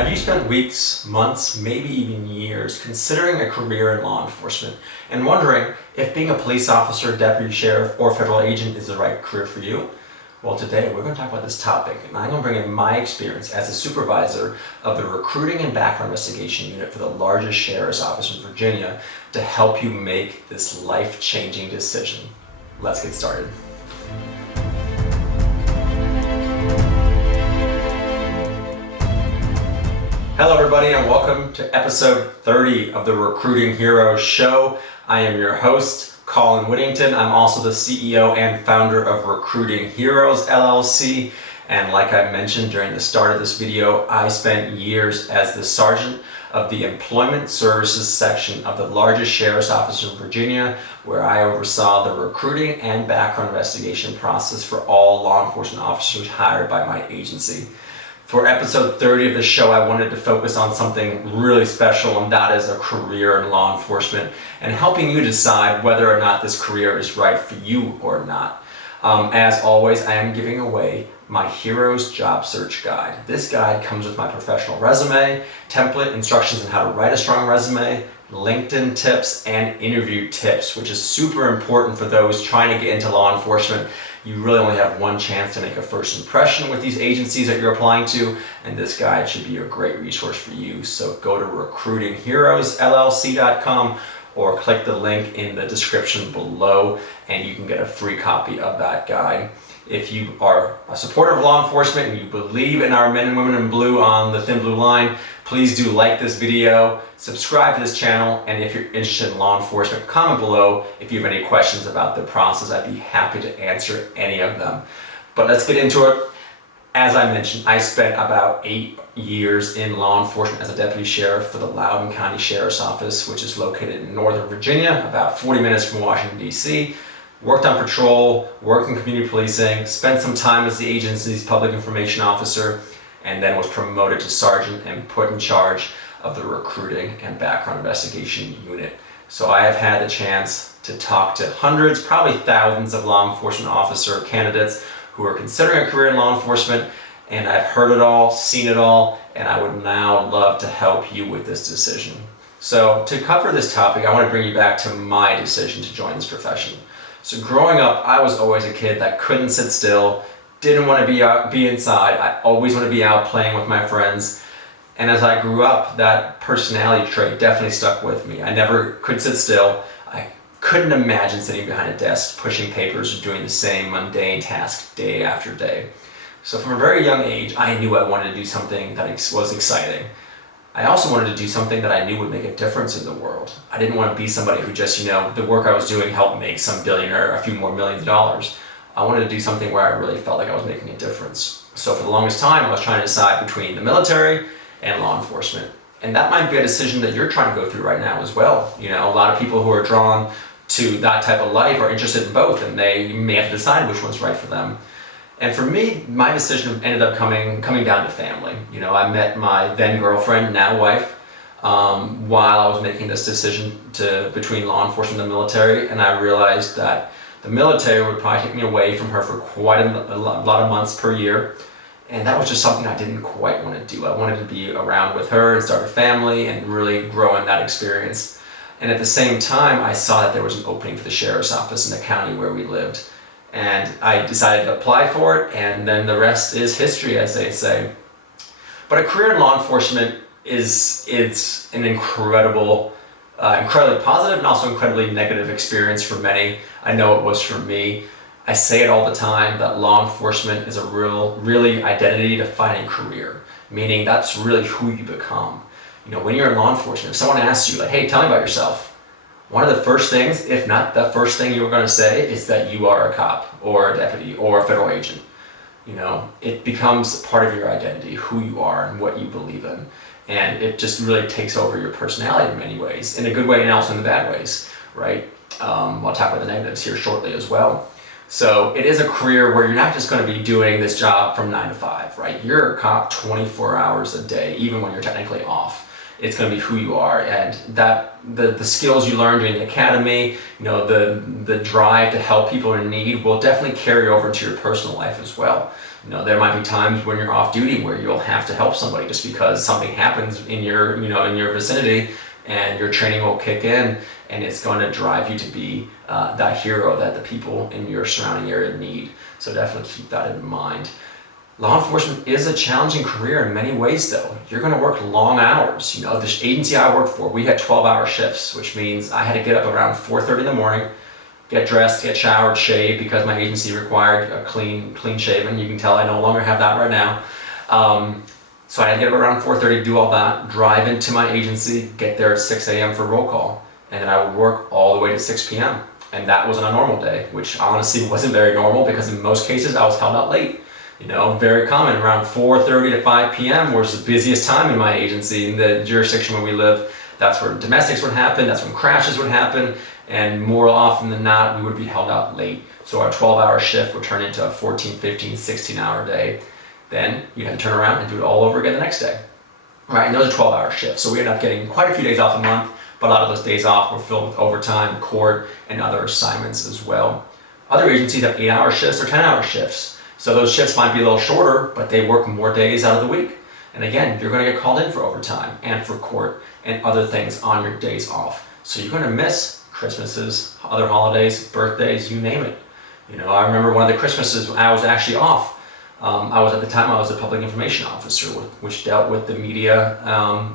Have you spent weeks, months, maybe even years considering a career in law enforcement and wondering if being a police officer, deputy sheriff, or federal agent is the right career for you? Well, today we're going to talk about this topic, and I'm going to bring in my experience as a supervisor of the recruiting and background investigation unit for the largest sheriff's office in Virginia to help you make this life-changing decision. Let's get started. Hello everybody, and welcome to episode 30 of the Recruiting Heroes Show. I am your host, Colin Whittington. I'm also the CEO and founder of Recruiting Heroes LLC. And like I mentioned during the start of this video, I spent years as the sergeant of the Employment Services section of the largest sheriff's office in Virginia, where I oversaw the recruiting and background investigation process for all law enforcement officers hired by my agency. For episode 30 of the show, I wanted to focus on something really special, and that is a career in law enforcement and helping you decide whether or not this career is right for you or not. As always, I am giving away my Heroes Job Search Guide. This guide comes with my professional resume, template, instructions on how to write a strong resume, LinkedIn tips, and interview tips, which is super important for those trying to get into law enforcement. You really only have one chance to make a first impression with these agencies that you're applying to, and this guide should be a great resource for you. So go to recruitingheroesllc.com or click the link in the description below and you can get a free copy of that guide. If you are a supporter of law enforcement and you believe in our men and women in blue on the thin blue line, please do like this video, subscribe to this channel, and if you're interested in law enforcement, comment below if you have any questions about the process. I'd be happy to answer any of them. But let's get into it. As I mentioned, I spent about 8 years in law enforcement as a deputy sheriff for the Loudoun County Sheriff's Office, which is located in Northern Virginia, about 40 minutes from Washington, D.C. Worked on patrol, worked in community policing, spent some time as the agency's public information officer, and then was promoted to sergeant and put in charge of the recruiting and background investigation unit. So I have had the chance to talk to hundreds, probably thousands of law enforcement officer candidates who are considering a career in law enforcement, and I've heard it all, seen it all, and I would now love to help you with this decision. So to cover this topic, I want to bring you back to my decision to join this profession. So growing up, I was always a kid that couldn't sit still, didn't want to be inside. I always wanted to be out playing with my friends. And as I grew up, that personality trait definitely stuck with me. I never could sit still. I couldn't imagine sitting behind a desk, pushing papers, or doing the same mundane task day after day. So from a very young age, I knew I wanted to do something that was exciting. I also wanted to do something that I knew would make a difference in the world. I didn't want to be somebody who just, the work I was doing helped make some billionaire a few more millions of dollars. I wanted to do something where I really felt like I was making a difference. So for the longest time, I was trying to decide between the military and law enforcement. And that might be a decision that you're trying to go through right now as well. A lot of people who are drawn to that type of life are interested in both, and they may have to decide which one's right for them. And for me, my decision ended up coming down to family. I met my then girlfriend, now wife, while I was making this decision between law enforcement and the military, and I realized that the military would probably take me away from her for quite a lot of months per year, and that was just something I didn't quite want to do. I wanted to be around with her and start a family and really grow in that experience. And at the same time, I saw that there was an opening for the sheriff's office in the county where we lived. And I decided to apply for it, and then the rest is history, as they say. But a career in law enforcement it's an incredibly positive and also incredibly negative experience for many. I know it was for me. I say it all the time that law enforcement is a really identity-defining career, meaning that's really who you become. When you're in law enforcement, if someone asks you, like, hey, tell me about yourself, one of the first things, if not the first thing you're going to say, is that you are a cop or a deputy or a federal agent. It becomes part of your identity, who you are and what you believe in. And it just really takes over your personality in many ways, in a good way and also in the bad ways, right? I'll talk about the negatives here shortly as well. So it is a career where you're not just going to be doing this job from 9 to 5, right? You're a cop 24 hours a day, even when you're technically off. It's going to be who you are, and that the skills you learn during the academy, the drive to help people in need will definitely carry over into your personal life as well. There might be times when you're off duty where you'll have to help somebody just because something happens in your, in your vicinity, and your training will kick in, and it's going to drive you to be that hero that the people in your surrounding area need. So definitely keep that in mind. Law enforcement is a challenging career in many ways, though. You're going to work long hours. This agency I worked for, we had 12-hour shifts, which means I had to get up around 4:30 in the morning, get dressed, get showered, shaved, because my agency required a clean shaven. You can tell I no longer have that right now. So I had to get up around 4:30, do all that, drive into my agency, get there at 6 a.m. for roll call, and then I would work all the way to 6 p.m. And that was on a normal day, which honestly wasn't very normal because in most cases I was held out late. Very common, around 4:30 to 5 p.m. was the busiest time in my agency, in the jurisdiction where we live. That's where domestics would happen, that's when crashes would happen, and more often than not, we would be held out late. So our 12-hour shift would turn into a 14, 15, 16-hour day. Then you had to turn around and do it all over again the next day. Right, and those are 12-hour shifts, so we ended up getting quite a few days off a month, but a lot of those days off were filled with overtime, court, and other assignments as well. Other agencies have 8-hour shifts or 10-hour shifts. So those shifts might be a little shorter, but they work more days out of the week. And again, you're going to get called in for overtime and for court and other things on your days off. So you're going to miss Christmases, other holidays, birthdays, you name it. I remember one of the Christmases I was actually off. At the time I was a public information officer, which dealt with the media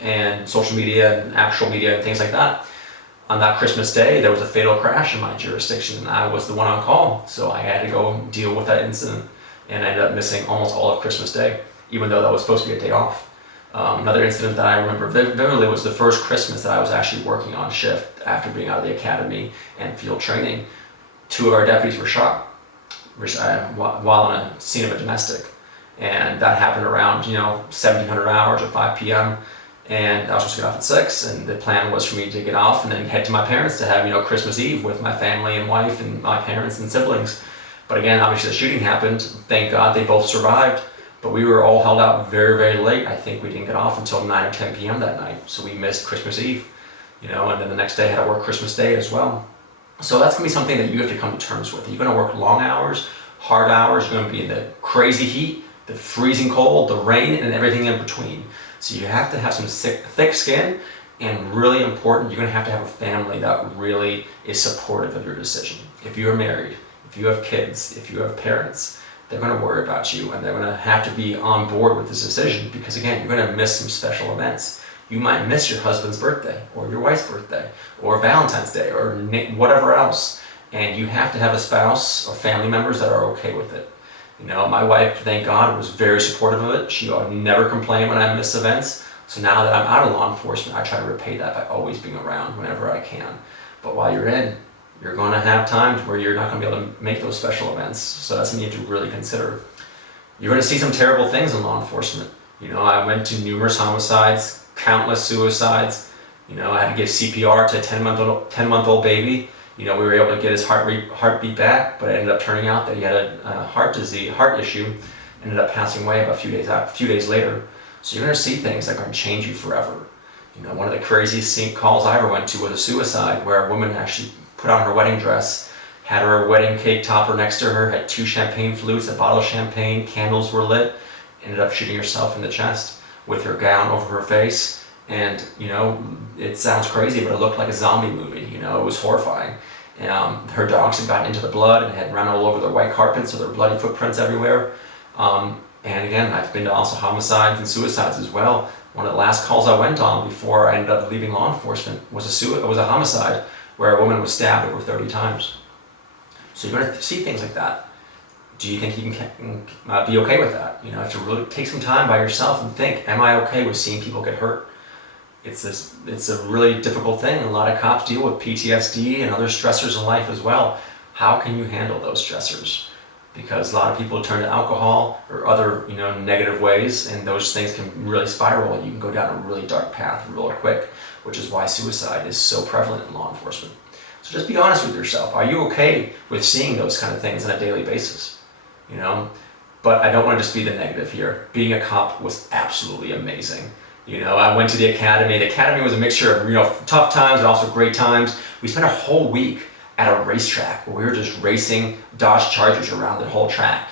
and social media and actual media and things like that. On that Christmas day, there was a fatal crash in my jurisdiction, and I was the one on call. So I had to go deal with that incident. And I ended up missing almost all of Christmas Day, even though that was supposed to be a day off. Another incident that I remember vividly was the first Christmas that I was actually working on shift after being out of the academy and field training. 2 of our deputies were shot while on a scene of a domestic. And that happened around 1700 hours or 5 p.m. And I was supposed to get off at 6, and the plan was for me to get off and then head to my parents to have Christmas Eve with my family and wife and my parents and siblings. But again, obviously the shooting happened. Thank God they both survived. But we were all held out very, very late. I think we didn't get off until 9 or 10 p.m. that night. So we missed Christmas Eve, and then the next day I had to work Christmas Day as well. So that's going to be something that you have to come to terms with. You're going to work long hours, hard hours. You're going to be in the crazy heat, the freezing cold, the rain, and everything in between. So you have to have some thick skin, and really important, you're going to have a family that really is supportive of your decision. If you're married, if you have kids, if you have parents, they're going to worry about you, and they're going to have to be on board with this decision because, again, you're going to miss some special events. You might miss your husband's birthday or your wife's birthday or Valentine's Day or whatever else, and you have to have a spouse or family members that are okay with it. My wife, thank God, was very supportive of it. She never complained when I missed events. So now that I'm out of law enforcement, I try to repay that by always being around whenever I can. But while you're in, you're going to have times where you're not going to be able to make those special events. So that's something you have to really consider. You're going to see some terrible things in law enforcement. I went to numerous homicides, countless suicides. I had to give CPR to a 10-month-old baby. We were able to get his heartbeat back, but it ended up turning out that he had a heart issue, ended up passing away about a few days later. So you're going to see things that are going to change you forever. One of the craziest calls I ever went to was a suicide where a woman actually put on her wedding dress, had her wedding cake topper next to her, had 2 champagne flutes, a bottle of champagne, candles were lit, ended up shooting herself in the chest with her gown over her face. And, it sounds crazy, but it looked like a zombie movie. It was horrifying. Her dogs had gotten into the blood and had run all over the white carpet, so there were bloody footprints everywhere. And again, I've been to also homicides and suicides as well. One of the last calls I went on before I ended up leaving law enforcement was a homicide where a woman was stabbed over 30 times. So you're going to see things like that. Do you think you can be okay with that? You have to really take some time by yourself and think, am I okay with seeing people get hurt? It's a really difficult thing. A lot of cops deal with PTSD and other stressors in life as well. How can you handle those stressors? Because a lot of people turn to alcohol or other negative ways, and those things can really spiral, and you can go down a really dark path real quick, which is why suicide is so prevalent in law enforcement. So just be honest with yourself. Are you okay with seeing those kind of things on a daily basis? But I don't want to just be the negative here. Being a cop was absolutely amazing. I went to the academy. The academy was a mixture of tough times and also great times. We spent a whole week at a racetrack where we were just racing Dodge Chargers around the whole track.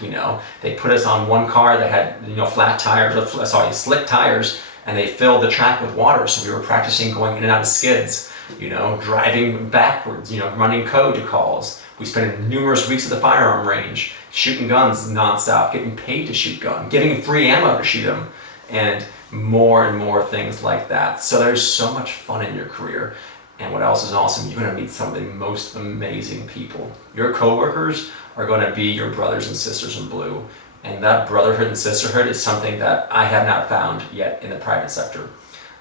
They put us on one car that had slick tires, and they filled the track with water, so we were practicing going in and out of skids, driving backwards, running code to calls. We spent numerous weeks at the firearm range, shooting guns nonstop, getting paid to shoot guns, getting free ammo to shoot them, and more things like that. So there's so much fun in your career. And what else is awesome, you're going to meet some of the most amazing people. Your coworkers are going to be your brothers and sisters in blue. And that brotherhood and sisterhood is something that I have not found yet in the private sector.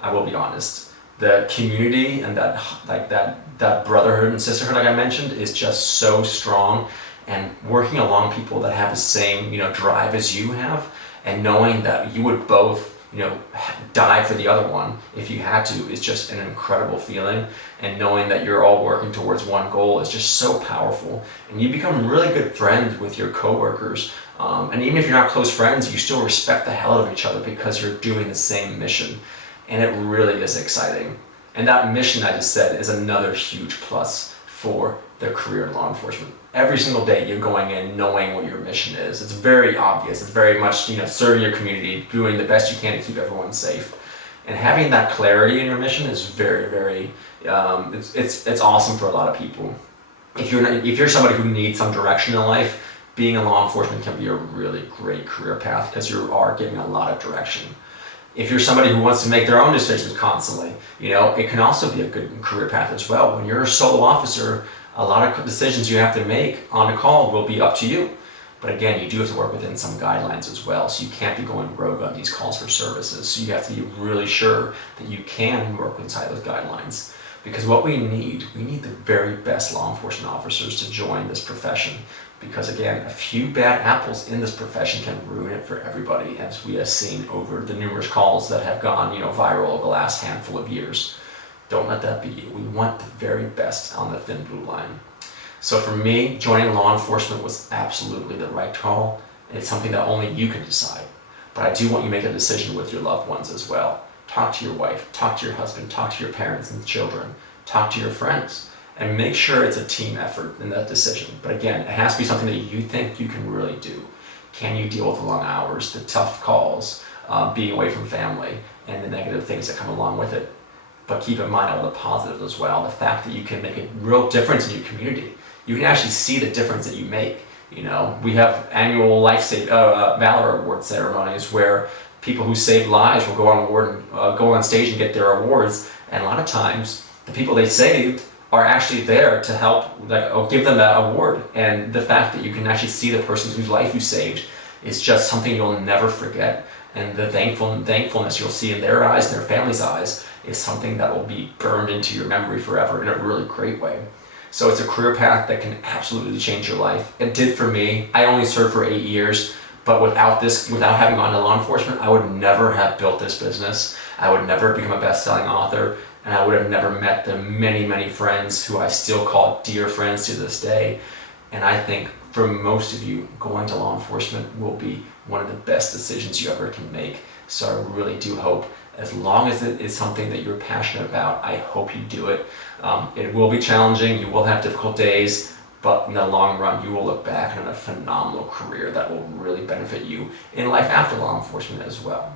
I will be honest. The community and that brotherhood and sisterhood, like I mentioned, is just so strong. And working along people that have the same, drive as you have, and knowing that you would both, die for the other one if you had to, is just an incredible feeling. And knowing that you're all working towards one goal is just so powerful. And you become really good friends with your coworkers. And even if you're not close friends, you still respect the hell out of each other because you're doing the same mission. And it really is exciting. And that mission I just said is another huge plus for their career in law enforcement. Every single day you're going in knowing what your mission is. It's very obvious. It's very much, serving your community, doing the best you can to keep everyone safe. And having that clarity in your mission is very, it's awesome for a lot of people. If you're somebody who needs some direction in life, being in law enforcement can be a really great career path because you are giving a lot of direction. If you're somebody who wants to make their own decisions constantly, it can also be a good career path as well. When you're a solo officer, a lot of decisions you have to make on a call will be up to you. But again, you do have to work within some guidelines as well. So you can't be going rogue on these calls for services. So you have to be really sure that you can work inside those guidelines. Because what we need the very best law enforcement officers to join this profession. Because again, a few bad apples in this profession can ruin it for everybody, as we have seen over the numerous calls that have gone, viral over the last handful of years. Don't let that be you. We want the very best on the thin blue line. So for me, joining law enforcement was absolutely the right call. And it's something that only you can decide. But I do want you to make a decision with your loved ones as well. Talk to your wife, talk to your husband, talk to your parents and children, talk to your friends. And make sure it's a team effort in that decision. But again, it has to be something that you think you can really do. Can you deal with the long hours, the tough calls, being away from family, and the negative things that come along with it? But keep in mind all the positives as well. The fact that you can make a real difference in your community. You can actually see the difference that you make. We have annual Valor Award ceremonies where people who save lives will go on stage and get their awards. And a lot of times, the people they saved are actually there to help, give them that award. And the fact that you can actually see the person whose life you saved is just something you'll never forget. And the thankfulness you'll see in their eyes and their family's eyes is something that will be burned into your memory forever in a really great way. So it's a career path that can absolutely change your life. It did for me. I only served for 8 years, but without having gone to law enforcement, I would never have built this business. I would never become a best-selling author, and I would have never met the many friends who I still call dear friends to this day. And I think for most of you, going to law enforcement will be one of the best decisions you ever can make. So I really do hope, as long as it is something that you're passionate about, I hope you do it. It will be challenging, you will have difficult days, but in the long run, you will look back on a phenomenal career that will really benefit you in life after law enforcement as well.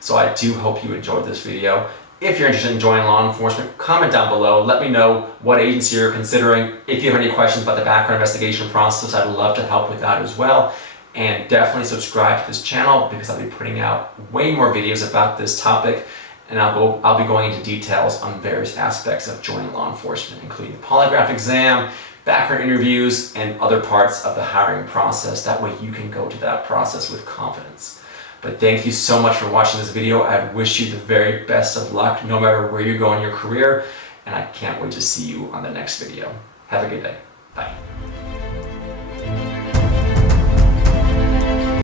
So I do hope you enjoyed this video. If you're interested in joining law enforcement, comment down below. Let me know what agency you're considering. If you have any questions about the background investigation process, I'd love to help with that as well. And definitely subscribe to this channel because I'll be putting out way more videos about this topic. And I'll be going into details on various aspects of joining law enforcement, including the polygraph exam, background interviews, and other parts of the hiring process. That way you can go to that process with confidence. But thank you so much for watching this video. I wish you the very best of luck, no matter where you go in your career. And I can't wait to see you on the next video. Have a good day. Bye.